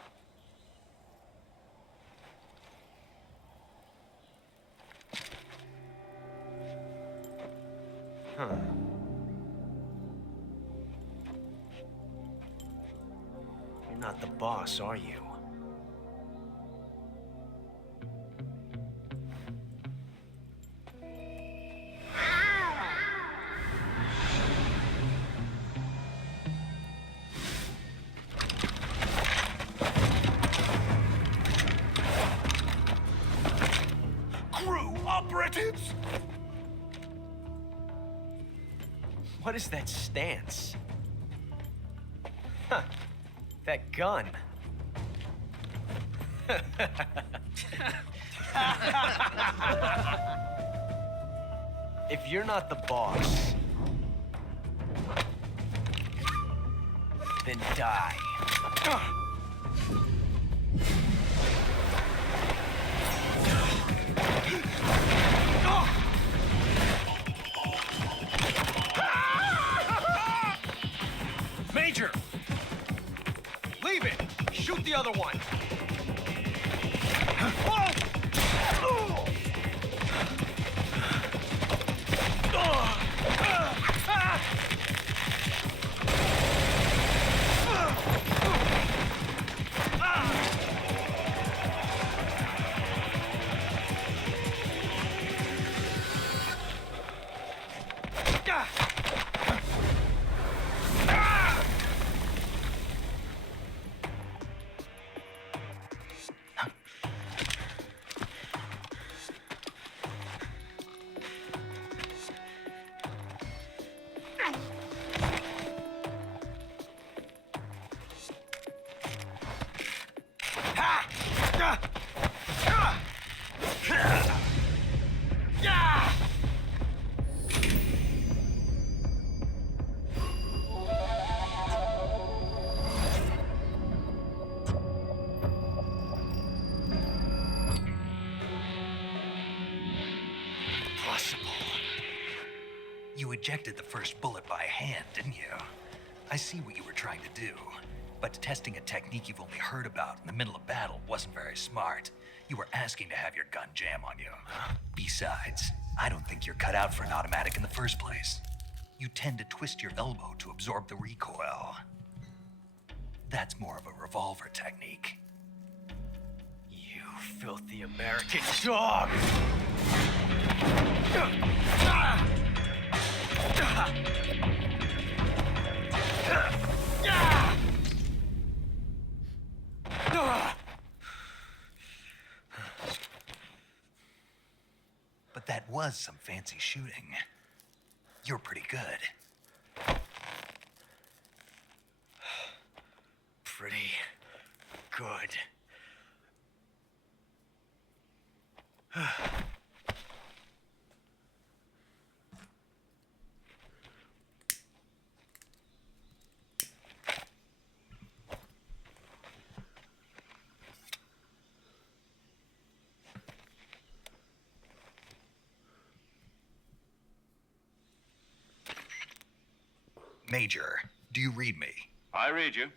Huh. You're not the boss, are you? Operatives! What is that stance? Huh. That gun. If you're not the boss, then die. Major! Leave it! Shoot the other one! You ejected the first bullet by hand, didn't you? I see what you were trying to do. But testing a technique you've only heard about in the middle of battle wasn't very smart. You were asking to have your gun jam on you. Besides, I don't think you're cut out for an automatic in the first place. You tend to twist your elbow to absorb the recoil. That's more of a revolver technique. You filthy American dog! But that was some fancy shooting. You're pretty good. Pretty good. Major, do you read me? I read you.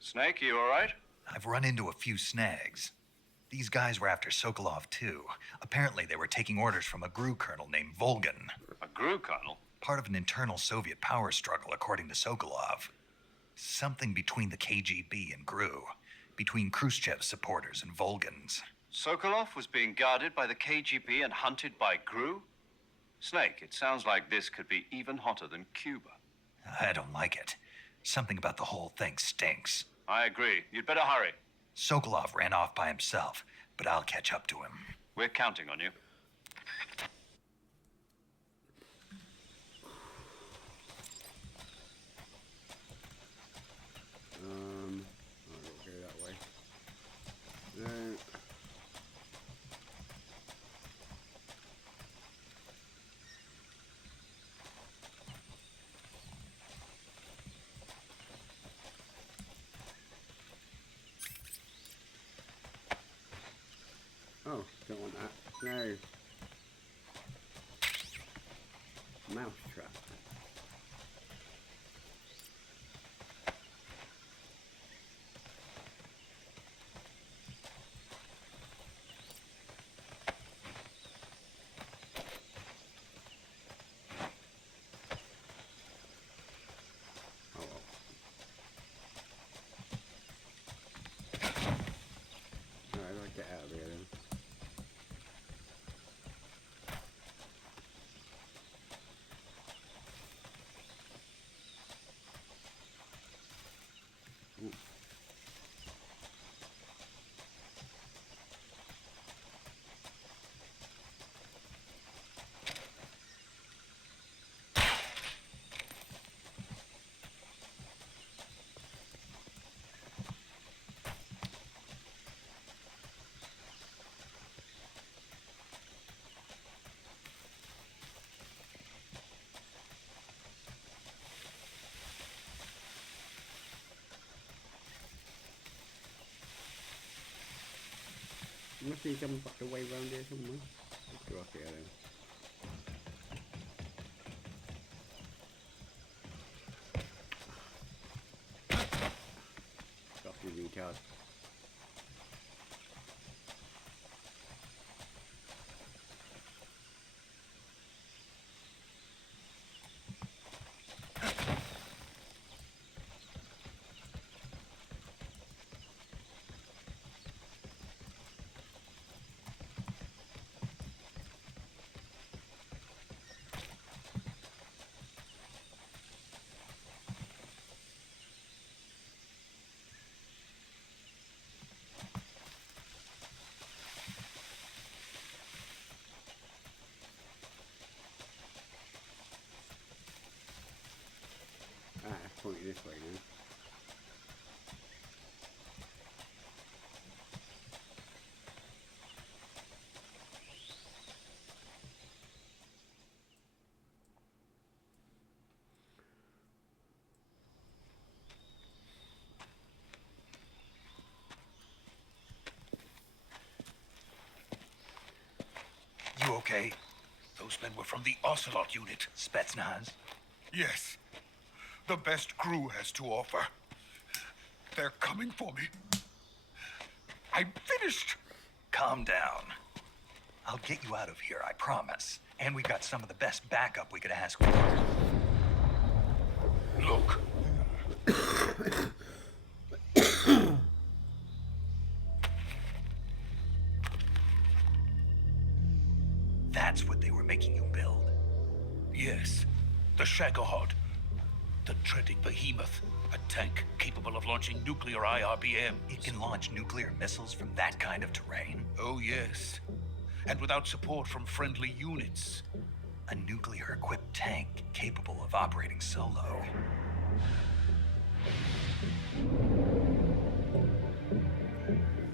Snake, you all right? I've run into a few snags. These guys were after Sokolov too. Apparently they were taking orders from a GRU colonel named Volgan. A GRU colonel? Part of an internal Soviet power struggle, according to Sokolov. Something between the KGB and GRU. Between Khrushchev's supporters and Volgan's. Sokolov was being guarded by the KGB and hunted by GRU? Snake, it sounds like this could be even hotter than Cuba. I don't like it. Something about the whole thing stinks. I agree. You'd better hurry. Sokolov ran off by himself, but I'll catch up to him. We're counting on you. I'll go that way. No. Oh, don't want that. No. Mouse trap. Oh well. Alright, I'll get out of here then. Must be some fucking way around here somewhere. Let's go up here then. Fucking retard. Point this way now. You okay? Those men were from the Ocelot unit. Spetsnaz? Yes. The best GRU has to offer. They're coming for me. I'm finished. Calm down. I'll get you out of here, I promise. And we've got some of the best backup we could ask for. Look. That's what they were making you build? Yes. The Shagohod. The dreaded behemoth. A tank capable of launching nuclear IRBM. It can launch nuclear missiles from that kind of terrain? Oh, yes. and without support from friendly units. A nuclear-equipped tank capable of operating solo.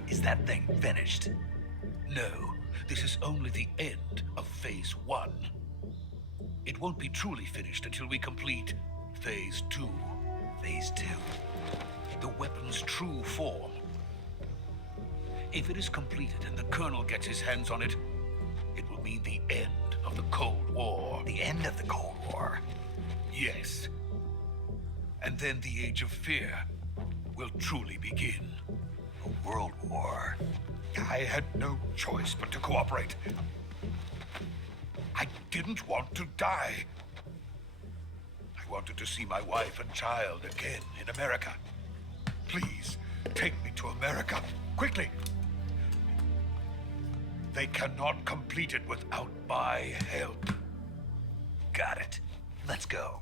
Is that thing finished? No, this is only the end of Phase 1. It won't be truly finished until we complete Phase 2. Phase 2? The weapon's true form. If it is completed and the Colonel gets his hands on it, it will mean the end of the Cold War. The end of the Cold War? Yes. And then the Age of Fear will truly begin. A world war? I had no choice but to cooperate. I didn't want to die. I wanted to see my wife and child again in America. Please, take me to America, quickly. They cannot complete it without my help. Got it. Let's go.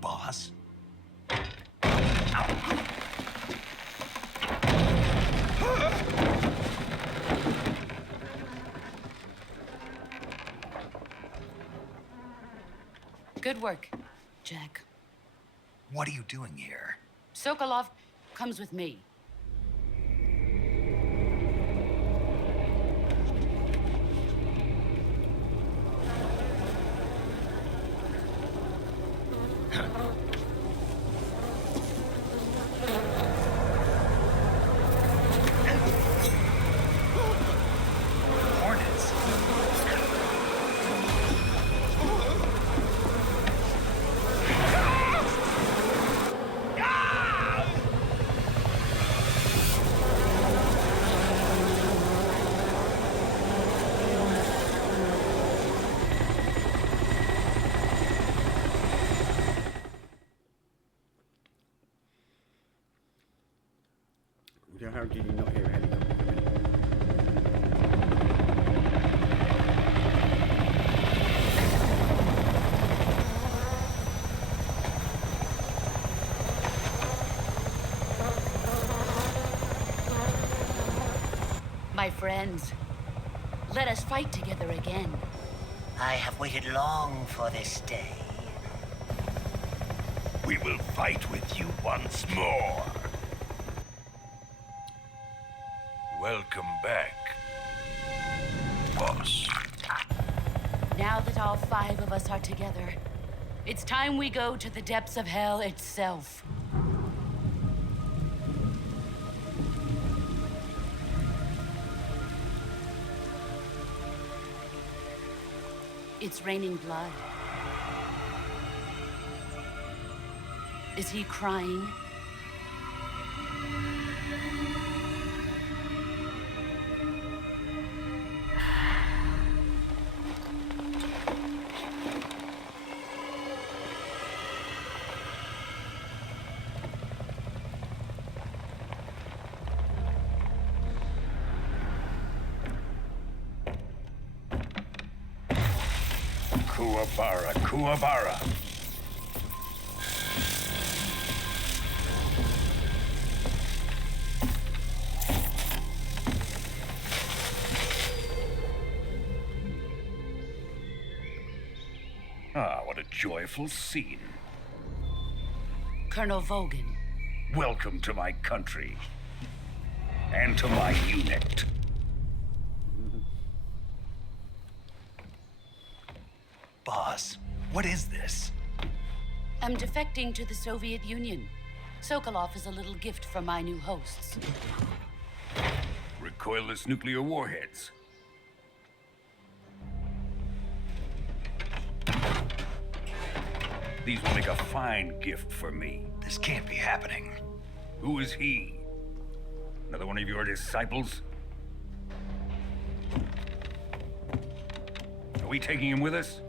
Boss? Good work, Jack. What are you doing here? Sokolov comes with me. Hornets? So how did you not hear a helicopter coming? My friends, let us fight together again. I have waited long for this day. We will fight with you once more. Welcome back, boss. Now that all 5 of us are together, it's time we go to the depths of hell itself. It's raining blood. Is he crying? Kuwabara, Kuwabara. Ah, what a joyful scene. Colonel Vogan, Welcome to my country. And to my unit. Boss, what is this? I'm defecting to the Soviet Union. Sokolov is a little gift from my new hosts. Recoilless nuclear warheads. These will make a fine gift for me. This can't be happening. Who is he? Another one of your disciples? Are we taking him with us?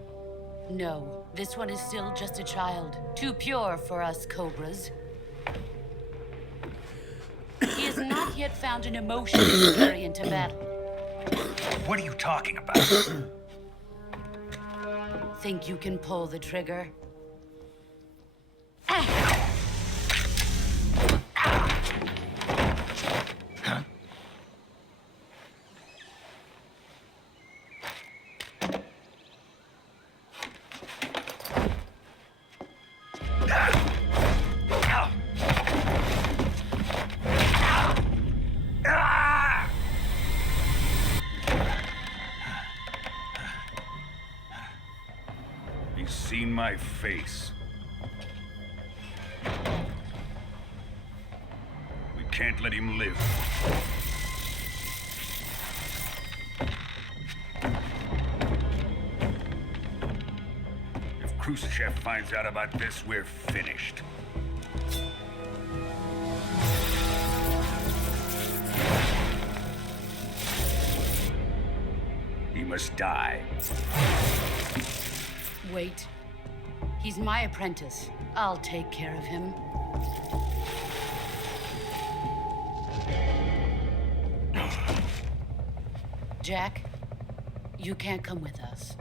No, this one is still just a child. Too pure for us Cobras. He has not yet found an emotion to carry into battle. What are you talking about? Think you can pull the trigger? He's seen my face. We can't let him live. If Khrushchev finds out about this, we're finished. He must die. Wait. He's my apprentice. I'll take care of him. Jack, you can't come with us.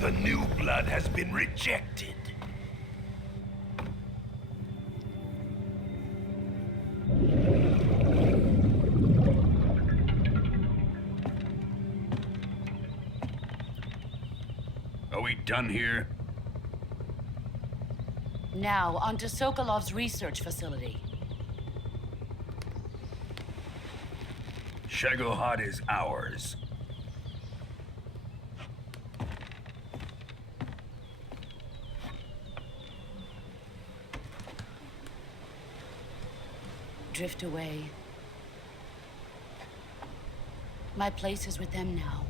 The new blood has been rejected. Are we done here? Now, onto Sokolov's research facility. Shagohod is ours. Drift away. My place is with them now.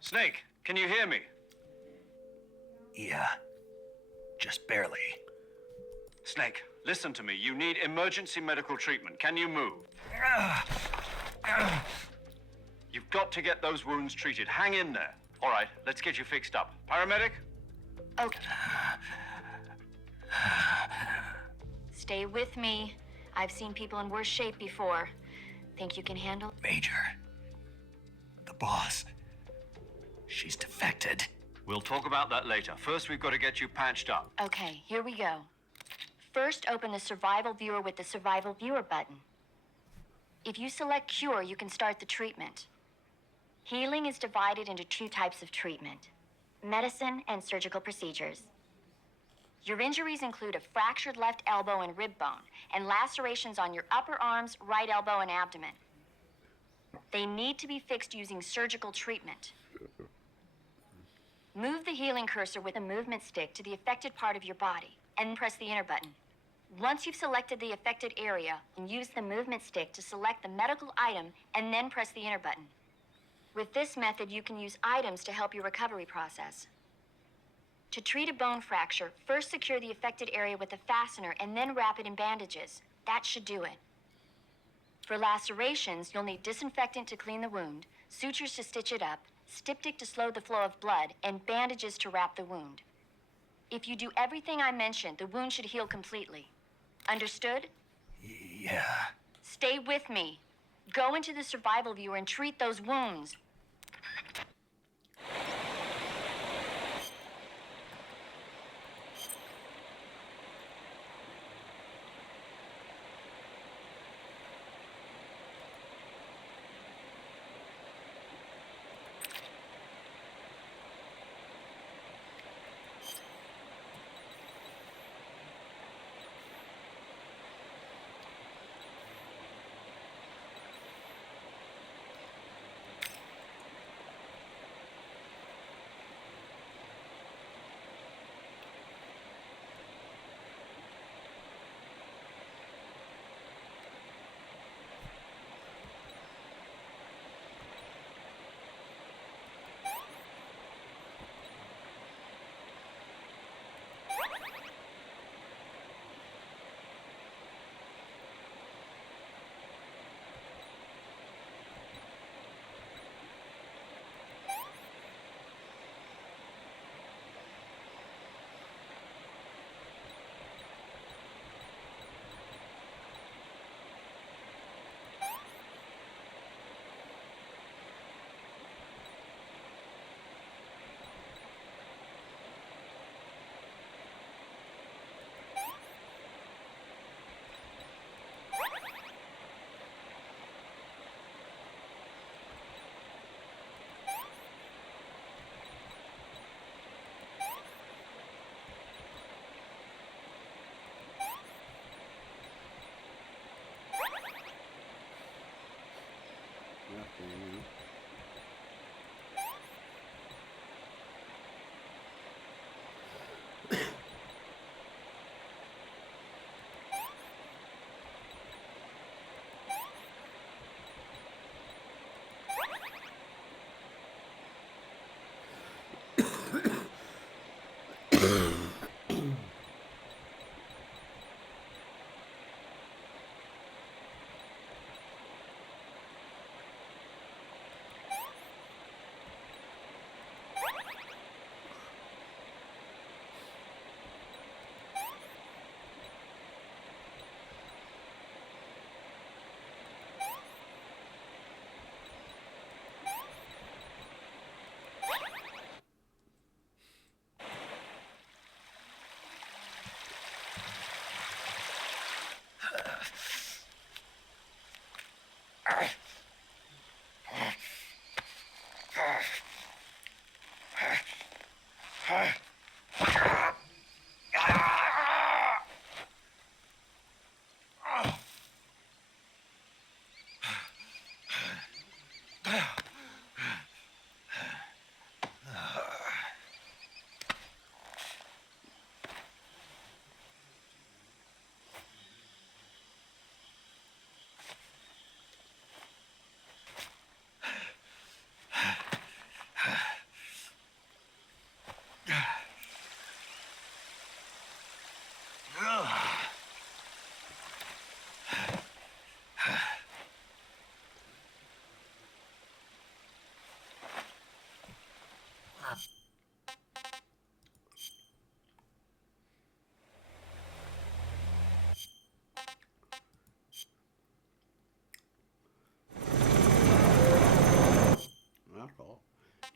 Snake, can you hear me? Yeah. Just barely. Snake, listen to me. You need emergency medical treatment. Can you move? You've got to get those wounds treated. Hang in there. All right, let's get you fixed up. Paramedic? Okay. Stay with me. I've seen people in worse shape before. Think you can handle? Major. The boss. She's defected. We'll talk about that later. First, we've got to get you patched up. Okay, here we go. First, open the survival viewer with the survival viewer button. If you select cure, you can start the treatment. Healing is divided into two types of treatment: medicine and surgical procedures. Your injuries include a fractured left elbow and rib bone, and lacerations on your upper arms, right elbow, and abdomen. They need to be fixed using surgical treatment. Move the healing cursor with a movement stick to the affected part of your body, and press the enter button. Once you've selected the affected area, use the movement stick to select the medical item, and then press the enter button. With this method, you can use items to help your recovery process. To treat a bone fracture, first secure the affected area with a fastener and then wrap it in bandages. That should do it. For lacerations, you'll need disinfectant to clean the wound, sutures to stitch it up, styptic to slow the flow of blood, and bandages to wrap the wound. If you do everything I mentioned, the wound should heal completely. Understood? Yeah. Stay with me. Go into the survival viewer and treat those wounds.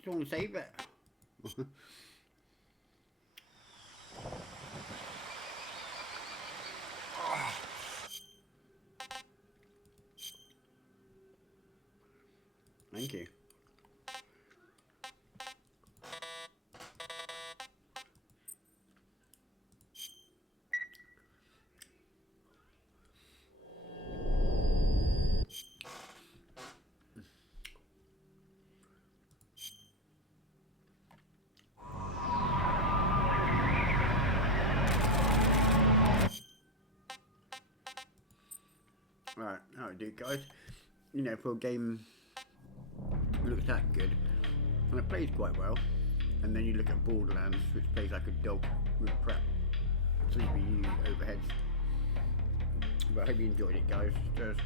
Just want to save it. Thank you. Right, that'll do, guys. You know, for a game that looks that good, and it plays quite well, and then you look at Borderlands, which plays like a dog with crap CPU overheads. But I hope you enjoyed it, guys. Just